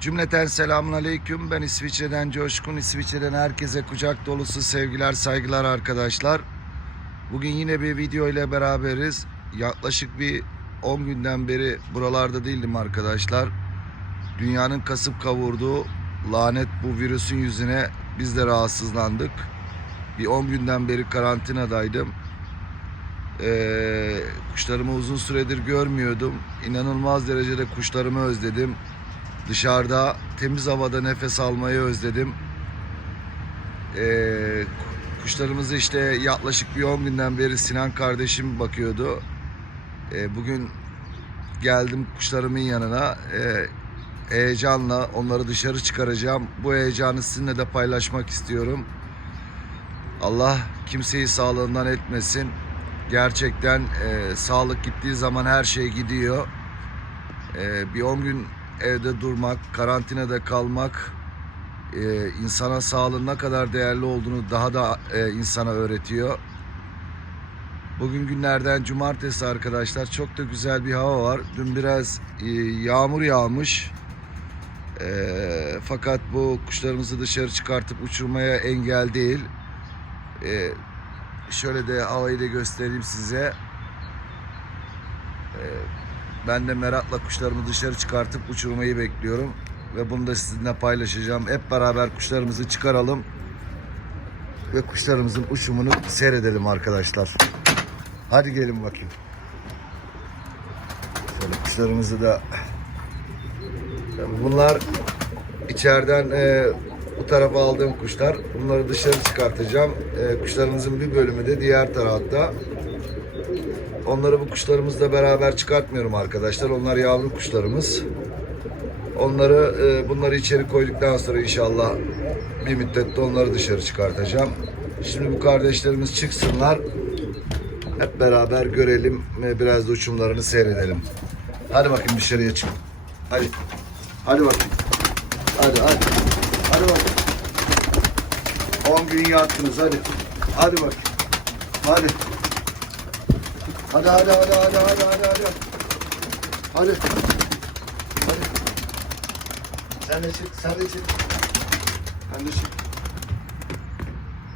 Cümleten selamun aleyküm. Ben İsviçre'den Coşkun. İsviçre'den herkese kucak dolusu sevgiler, saygılar arkadaşlar. Bugün yine bir video ile beraberiz. Yaklaşık bir 10 günden beri buralarda değildim arkadaşlar. Dünyanın kasıp kavurduğu lanet bu virüsün yüzüne biz de rahatsızlandık. Bir 10 günden beri karantinadaydım. Ee, kuşlarımı uzun süredir görmüyordum. İnanılmaz derecede kuşlarımı özledim. Dışarıda temiz havada nefes almayı özledim. Ee, kuşlarımızı işte yaklaşık bir 10 günden beri Sinan kardeşim bakıyordu. Ee, bugün geldim kuşlarımın yanına. Ee, heyecanla onları dışarı çıkaracağım. Bu heyecanı sizinle de paylaşmak istiyorum. Allah kimseyi sağlığından etmesin. Gerçekten e, sağlık gittiği zaman her şey gidiyor. E, bir 10 gün evde durmak, karantinada kalmak e, insana sağlığın ne kadar değerli olduğunu daha da e, insana öğretiyor. Bugün günlerden cumartesi arkadaşlar çok da güzel bir hava var. Dün biraz e, yağmur yağmış. E, fakat bu kuşlarımızı dışarı çıkartıp uçurmaya engel değil. E, şöyle de havayı da göstereyim size. Ben de merakla kuşlarımı dışarı çıkartıp uçurmayı bekliyorum. Ve bunu da sizinle paylaşacağım. Hep beraber kuşlarımızı çıkaralım. Ve kuşlarımızın uçumunu seyredelim arkadaşlar. Hadi gelin bakayım. Şöyle kuşlarımızı da... Bunlar içeriden e, bu tarafa aldığım kuşlar. Bunları dışarı çıkartacağım. E, kuşlarımızın bir bölümü de diğer tarafta. Onları bu kuşlarımızla beraber çıkartmıyorum arkadaşlar. Onlar yavru kuşlarımız. Onları e, bunları içeri koyduktan sonra inşallah bir müddette onları dışarı çıkartacağım. Şimdi bu kardeşlerimiz çıksınlar. Hep beraber görelim ve biraz da uçumlarını seyredelim. Hadi bakayım dışarıya çık. Hadi. Hadi bakayım. Hadi hadi. Hadi bakayım. 10 gün yattınız hadi. Hadi bakayım. Hadi. Hadi hadi hadi hadi hadi hadi hadi. Hadi. Hadi. Sen de çık, sen de çık. Sen de çık.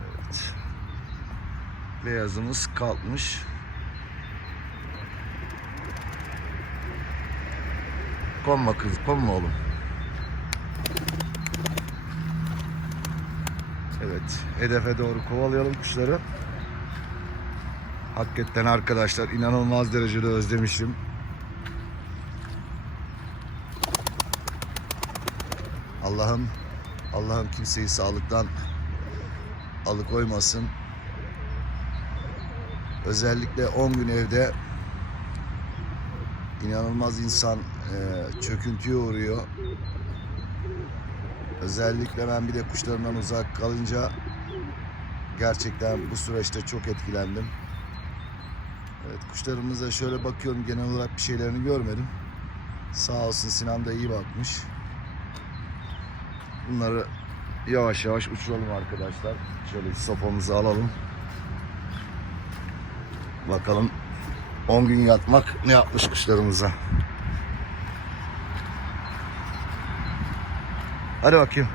Evet. Beyazımız kalkmış. Konma kız, konma oğlum. Evet, hedefe doğru kovalayalım kuşları. Hakikaten arkadaşlar inanılmaz derecede özlemişim. Allah'ım Allah'ım kimseyi sağlıktan alıkoymasın. Özellikle 10 gün evde inanılmaz insan e, çöküntüye uğruyor. Özellikle ben bir de kuşlarımdan uzak kalınca gerçekten bu süreçte çok etkilendim. Evet kuşlarımıza şöyle bakıyorum genel olarak bir şeylerini görmedim. Sağ olsun Sinan da iyi bakmış. Bunları yavaş yavaş uçuralım arkadaşlar. Şöyle sopamızı alalım. Bakalım 10 gün yatmak ne yapmış kuşlarımıza. Hadi bakayım.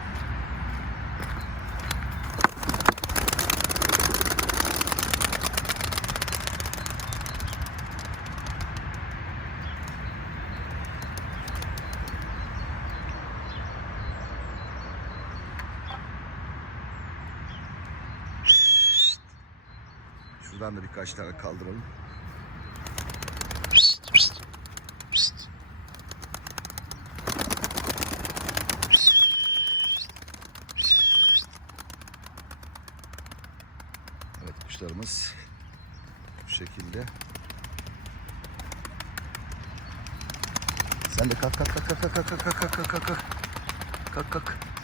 Şuradan da birkaç tane kaldıralım. Evet kuşlarımız bu şekilde. Sen de kalk kalk kalk kalk kalk kalk kalk kalk kalk kalk kalk kalk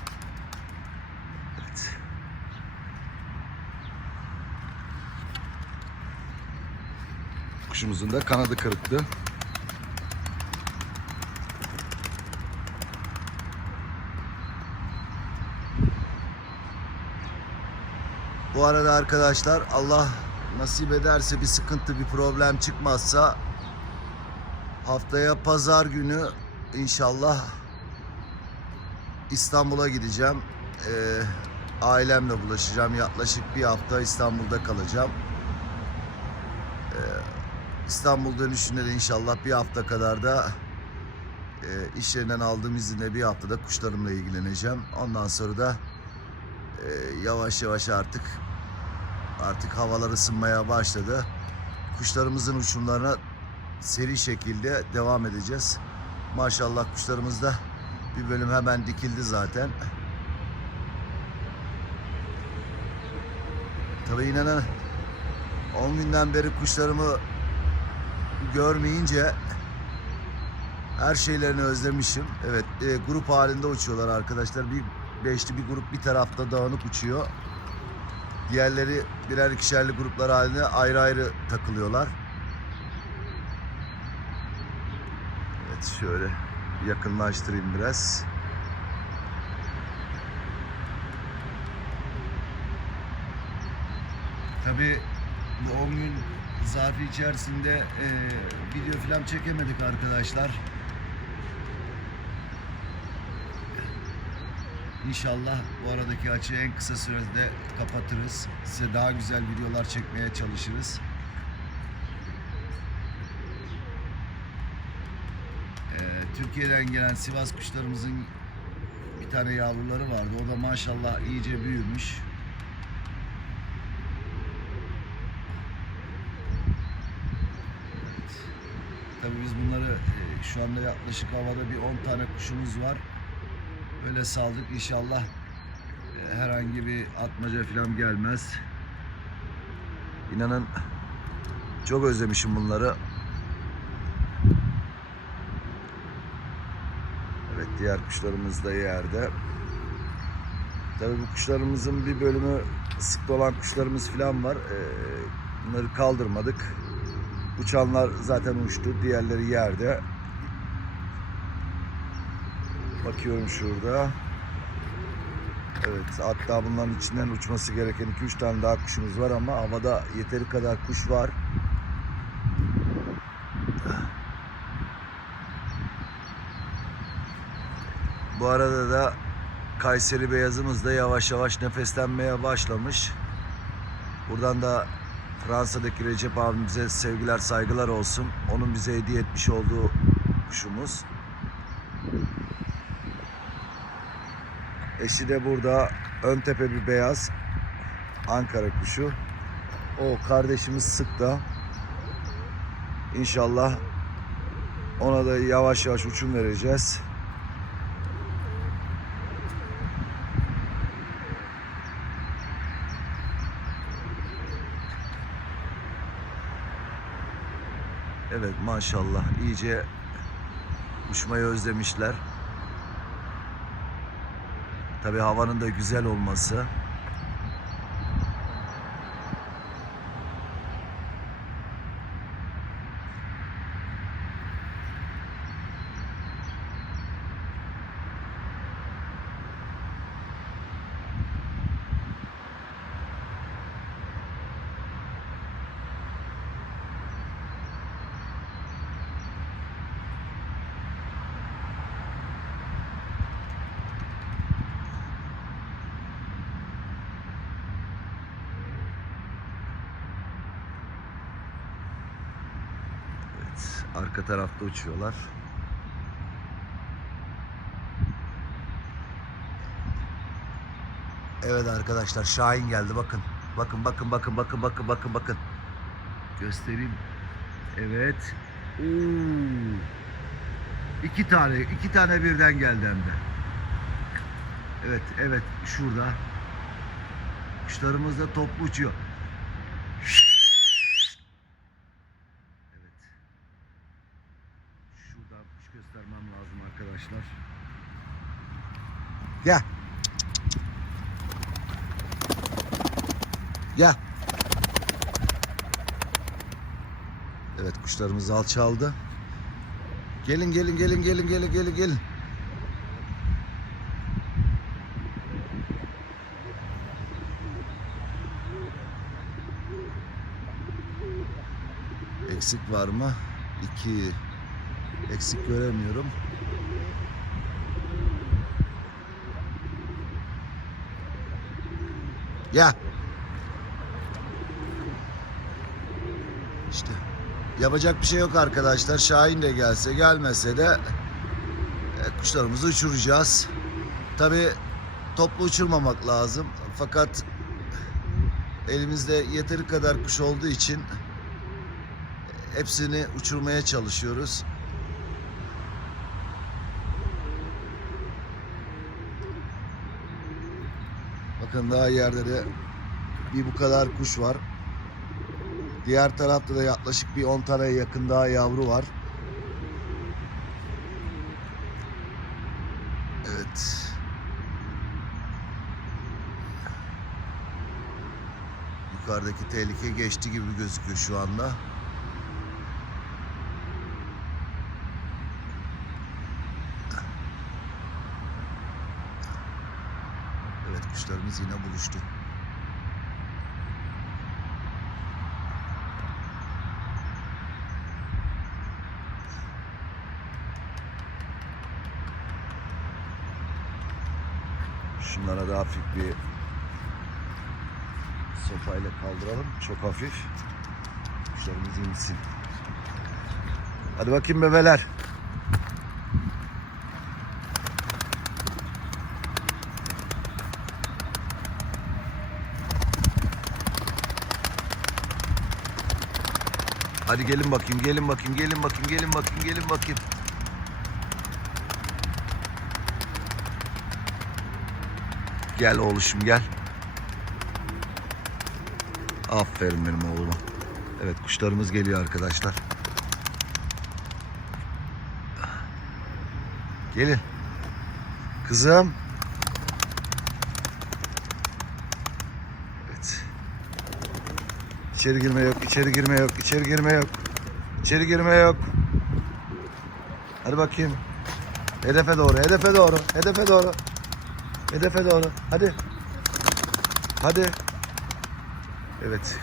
Kuşumuzun da kanadı kırıktı. Bu arada arkadaşlar Allah nasip ederse bir sıkıntı bir problem çıkmazsa haftaya pazar günü inşallah İstanbul'a gideceğim. Ee, ailemle bulaşacağım. Yaklaşık bir hafta İstanbul'da kalacağım. İstanbul dönüşünde de inşallah bir hafta kadar da e, iş aldığım izinle bir haftada kuşlarımla ilgileneceğim. Ondan sonra da e, yavaş yavaş artık artık havalar ısınmaya başladı. Kuşlarımızın uçumlarına seri şekilde devam edeceğiz. Maşallah kuşlarımız da bir bölüm hemen dikildi zaten. Tabii inanın 10 günden beri kuşlarımı görmeyince her şeylerini özlemişim. Evet e, grup halinde uçuyorlar arkadaşlar. Bir beşli bir grup bir tarafta dağınık uçuyor. Diğerleri birer ikişerli gruplar halinde ayrı ayrı takılıyorlar. Evet şöyle yakınlaştırayım biraz. Tabii bu 10 gün zarfı içerisinde e, video falan çekemedik arkadaşlar. İnşallah bu aradaki açığı en kısa sürede kapatırız. Size daha güzel videolar çekmeye çalışırız. Ee, Türkiye'den gelen Sivas kuşlarımızın bir tane yavruları vardı. O da maşallah iyice büyümüş. Tabii biz bunları e, şu anda yaklaşık havada bir 10 tane kuşumuz var. Öyle saldık inşallah e, herhangi bir atmaca falan gelmez. İnanın çok özlemişim bunları. Evet diğer kuşlarımız da yerde. Tabii bu kuşlarımızın bir bölümü sık dolan kuşlarımız falan var. Ee, bunları kaldırmadık. Uçanlar zaten uçtu. Diğerleri yerde. Bakıyorum şurada. Evet hatta bunların içinden uçması gereken 2-3 tane daha kuşumuz var ama havada yeteri kadar kuş var. Bu arada da Kayseri beyazımız da yavaş yavaş nefeslenmeye başlamış. Buradan da Fransa'daki Recep abimize sevgiler saygılar olsun. Onun bize hediye etmiş olduğu kuşumuz. Eşi de burada ön tepe bir beyaz Ankara kuşu. O kardeşimiz sıkta. İnşallah ona da yavaş yavaş uçum vereceğiz. Evet maşallah iyice uçmayı özlemişler. Tabi havanın da güzel olması. Evet, arka tarafta uçuyorlar. Evet arkadaşlar Şahin geldi bakın. Bakın bakın bakın bakın bakın bakın bakın. Göstereyim. Evet. Oo. İki tane, iki tane birden geldi hem de. Evet, evet şurada. Kuşlarımız da toplu uçuyor. Evet. Şuradan kuş göstermem lazım arkadaşlar. Gel. Gel. Evet kuşlarımız alçaldı. Gelin gelin gelin gelin gelin gelin gelin. Eksik var mı? İki. Eksik göremiyorum. Gel. İşte yapacak bir şey yok arkadaşlar. Şahin de gelse gelmese de e, kuşlarımızı uçuracağız. Tabi toplu uçurmamak lazım. Fakat elimizde yeteri kadar kuş olduğu için hepsini uçurmaya çalışıyoruz. Bakın daha yerde de bir bu kadar kuş var. Diğer tarafta da yaklaşık bir 10 tane yakın daha yavru var. Evet. Yukarıdaki tehlike geçti gibi gözüküyor şu anda. Evet yine buluştu. Şunlara da hafif bir sopayla kaldıralım. Çok hafif. Kuşlarımız insin. Hadi bakayım bebeler. Hadi gelin bakayım, gelin bakayım, gelin bakayım, gelin bakayım, gelin bakayım. Gel oğluşum gel. Aferin benim oğluma. Evet kuşlarımız geliyor arkadaşlar. Gelin. Kızım. Evet. İçeri girme yok, içeri girme yok, içeri girme yok. İçeri girme yok. Hadi bakayım. Hedefe doğru, hedefe doğru, hedefe doğru. Hedefe doğru. Hadi. Hadi. Evet.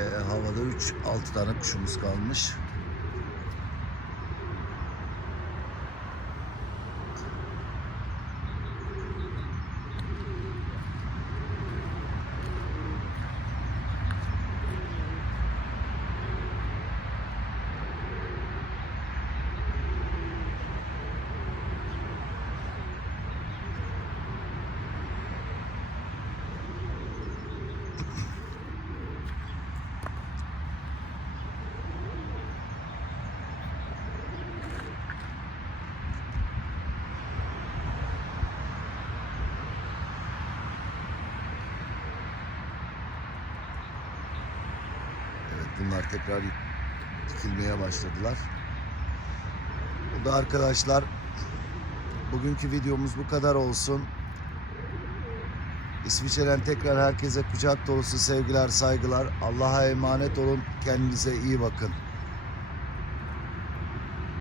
Ee, havada 3 6 tane kuşumuz kalmış. Evet bunlar tekrar dikilmeye başladılar. Bu da arkadaşlar bugünkü videomuz bu kadar olsun. İsviçre'den tekrar herkese kucak dolusu sevgiler, saygılar. Allah'a emanet olun. Kendinize iyi bakın.